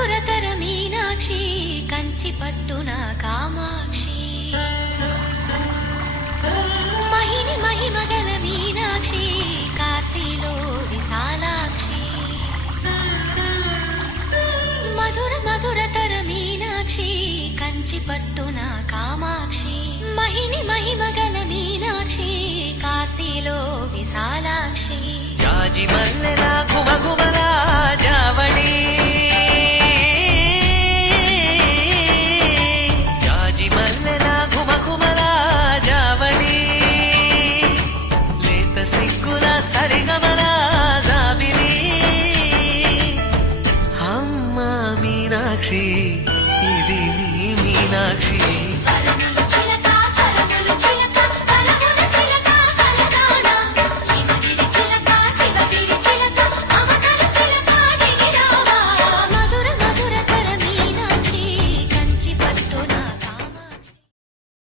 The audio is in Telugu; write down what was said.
మధురతర మీనాక్షి కంచి పట్టున కామాక్షి మహిని మహిమగల మీనాక్షి కాశీలో విశాలాక్షి మధుర మధురతర మీనాక్షి కంచి పట్టున కామాక్షి మహిని మహిమగల మీనాక్షి కాశీలో విశాలాక్షి జాజి మల్లెలా గుమగుమలా జావళి జాజి మల్లెలా గుమగుమలా జావళి లేత సిగ్గుల సరిగమల జాబిలి అమ్మ మీనాక్షి ఇది నీ మీనాక్షి